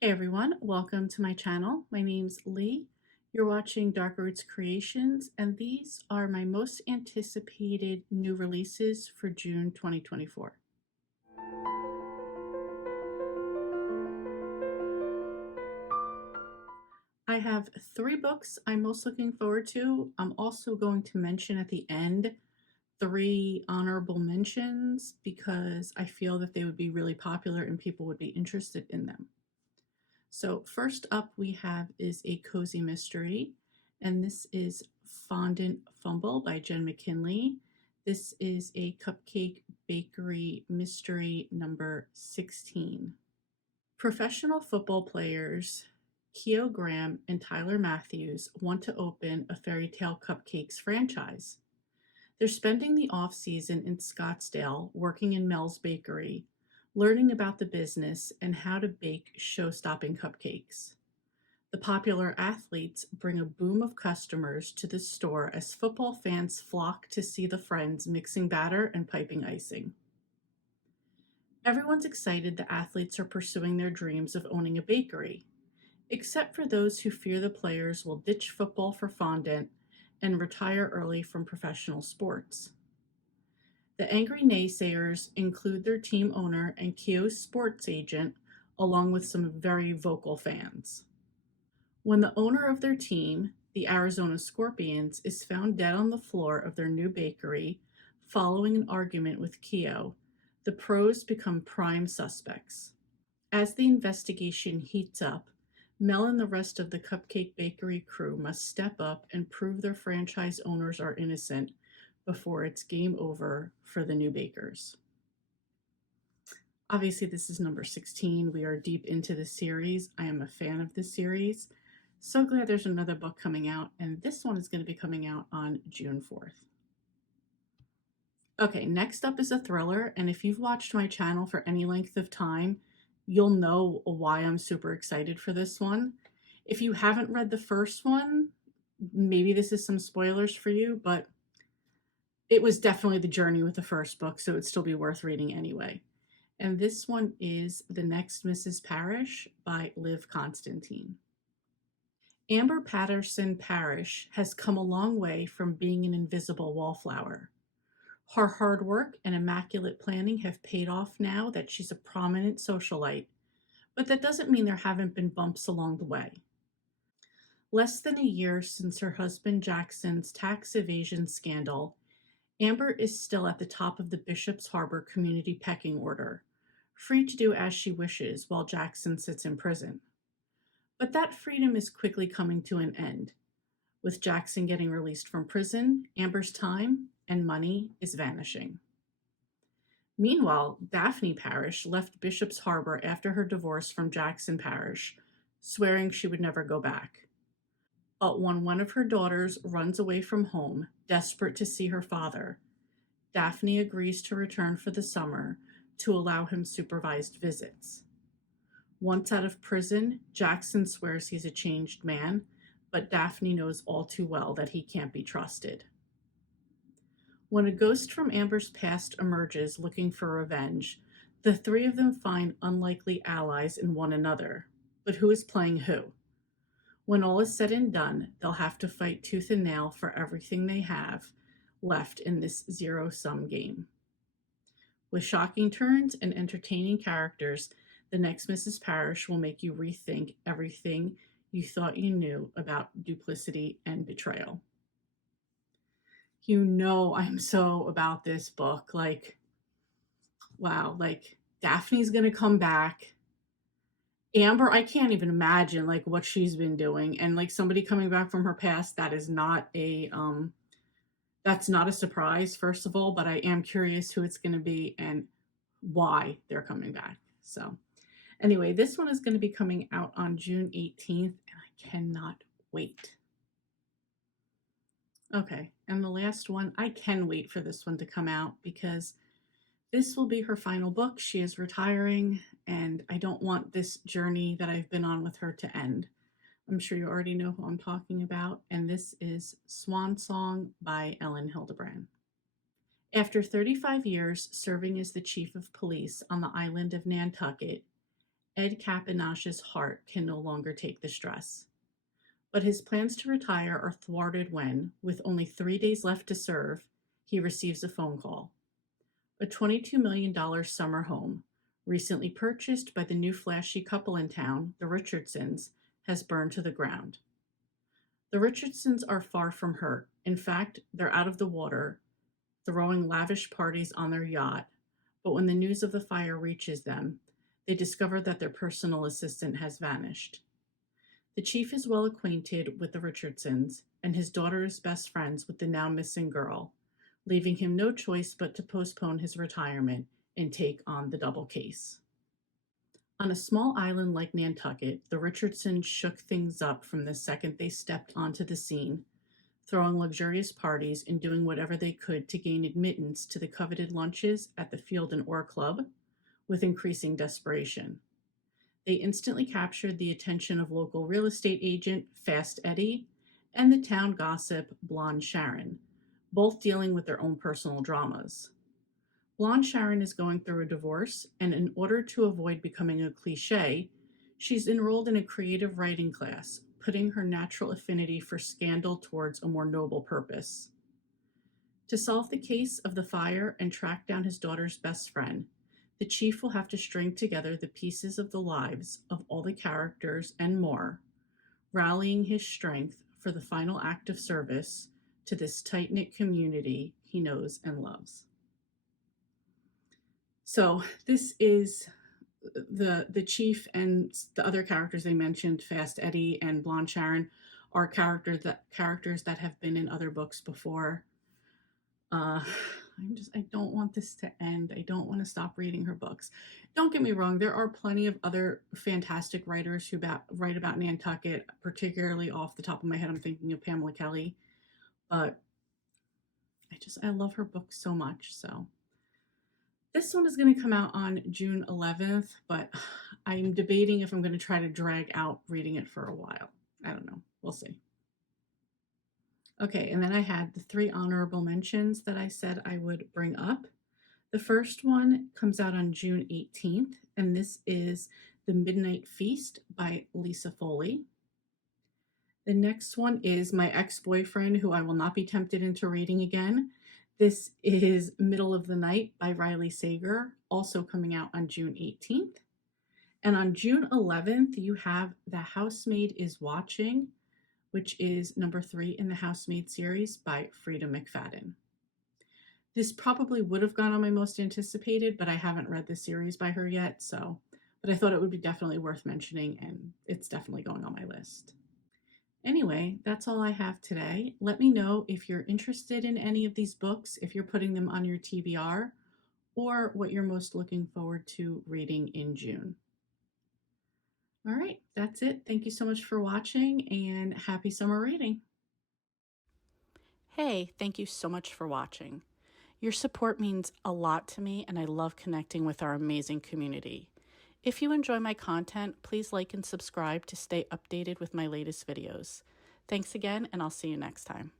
Hey everyone, welcome to my channel. My name's Lee. You're watching Dark Roots Creations, and these are my most anticipated new releases for June 2024. I have three books I'm most looking forward to. I'm also going to mention at the end three honorable mentions because I feel that they would be really popular and people would be interested in them. So first up we have is a cozy mystery, and this is Fondant Fumble by Jen McKinley. This is a cupcake bakery mystery number 16. Professional football players Keo Graham and Tyler Matthews want to open a Fairy Tale Cupcakes franchise. They're spending the off season in Scottsdale working in Mel's Bakery, learning about the business and how to bake show-stopping cupcakes. The popular athletes bring a boom of customers to the store as football fans flock to see the friends mixing batter and piping icing. Everyone's excited the athletes are pursuing their dreams of owning a bakery, except for those who fear the players will ditch football for fondant and retire early from professional sports. The angry naysayers include their team owner and Keo's sports agent, along with some very vocal fans. When the owner of their team, the Arizona Scorpions, is found dead on the floor of their new bakery following an argument with Keo, the pros become prime suspects. As the investigation heats up, Mel and the rest of the Cupcake Bakery crew must step up and prove their franchise owners are innocent before it's game over for the new bakers. Obviously, this is number 16. We are deep into the series. I am a fan of this series. So glad there's another book coming out, and this one is going to be coming out on June 4th. Okay, next up is a thriller, and if you've watched my channel for any length of time, you'll know why I'm super excited for this one. If you haven't read the first one, maybe this is some spoilers for you, but it was definitely the journey with the first book, so it'd still be worth reading anyway. And this one is The Next Mrs. Parrish by Liv Constantine. Amber Patterson Parrish has come a long way from being an invisible wallflower. Her hard work and immaculate planning have paid off now that she's a prominent socialite, but that doesn't mean there haven't been bumps along the way. Less than a year since her husband Jackson's tax evasion scandal, Amber is still at the top of the Bishop's Harbor community pecking order, free to do as she wishes while Jackson sits in prison. But that freedom is quickly coming to an end. With Jackson getting released from prison, Amber's time and money is vanishing. Meanwhile, Daphne Parrish left Bishop's Harbor after her divorce from Jackson Parrish, swearing she would never go back. But when one of her daughters runs away from home, desperate to see her father, Daphne agrees to return for the summer to allow him supervised visits. Once out of prison, Jackson swears he's a changed man, but Daphne knows all too well that he can't be trusted. When a ghost from Amber's past emerges looking for revenge, the three of them find unlikely allies in one another. But who is playing who? When all is said and done, they'll have to fight tooth and nail for everything they have left in this zero-sum game. With shocking turns and entertaining characters, The Next Mrs. Parrish will make you rethink everything you thought you knew about duplicity and betrayal. You know I'm so about this book. Like, wow, like Daphne's gonna come back. Amber, I can't even imagine like what she's been doing. And like somebody coming back from her past, that's not a surprise, first of all, but I am curious who it's gonna be and why they're coming back. So anyway, this one is gonna be coming out on June 18th, and I cannot wait. Okay, and the last one, I can wait for this one to come out because this will be her final book. She is retiring, and I don't want this journey that I've been on with her to end. I'm sure you already know who I'm talking about, and this is Swan Song by Ellen Hildebrand. After 35 years serving as the chief of police on the island of Nantucket, Ed Capanash's heart can no longer take the stress. But his plans to retire are thwarted when, with only 3 days left to serve, he receives a phone call. A $22 million summer home, recently purchased by the new flashy couple in town, the Richardsons, has burned to the ground. The Richardsons are far from hurt. In fact, they're out of the water, throwing lavish parties on their yacht. But when the news of the fire reaches them, they discover that their personal assistant has vanished. The chief is well acquainted with the Richardsons, and his daughter is best friends with the now missing girl, leaving him no choice but to postpone his retirement and take on the double case. On a small island like Nantucket, the Richardsons shook things up from the second they stepped onto the scene, throwing luxurious parties and doing whatever they could to gain admittance to the coveted lunches at the Field and Oar Club with increasing desperation. They instantly captured the attention of local real estate agent Fast Eddie and the town gossip Blonde Sharon, both dealing with their own personal dramas. Blonde Sharon is going through a divorce, and in order to avoid becoming a cliche, she's enrolled in a creative writing class, putting her natural affinity for scandal towards a more noble purpose. To solve the case of the fire and track down his daughter's best friend, the chief will have to string together the pieces of the lives of all the characters and more, rallying his strength for the final act of service to this tight-knit community he knows and loves. So this is the chief, and the other characters they mentioned, Fast Eddie and Blonde Sharon, are characters that have been in other books before. I don't want this to end. I don't want to stop reading her books. Don't get me wrong, there are plenty of other fantastic writers who write about Nantucket, particularly off the top of my head, I'm thinking of Pamela Kelly. But I love her books so much. So this one is going to come out on June 11th, but I'm debating if I'm going to try to drag out reading it for a while. I don't know. We'll see. Okay, and then I had the 3 honorable mentions that I said I would bring up. The first one comes out on June 18th, and this is The Midnight Feast by Lisa Foley. The next one is My Ex-Boyfriend, Who I Will Not Be Tempted Into Reading Again. This is Middle of the Night by Riley Sager, also coming out on June 18th. And on June 11th, you have The Housemaid is Watching, which is number 3 in the Housemaid series by Frida McFadden. This probably would have gone on my most anticipated, but I haven't read the series by her yet, but I thought it would be definitely worth mentioning, and it's definitely going on my list. Anyway, that's all I have today. Let me know if you're interested in any of these books, if you're putting them on your TBR, or what you're most looking forward to reading in June. All right, that's it. Thank you so much for watching, and happy summer reading. Hey, thank you so much for watching. Your support means a lot to me, and I love connecting with our amazing community. If you enjoy my content, please like and subscribe to stay updated with my latest videos. Thanks again, and I'll see you next time.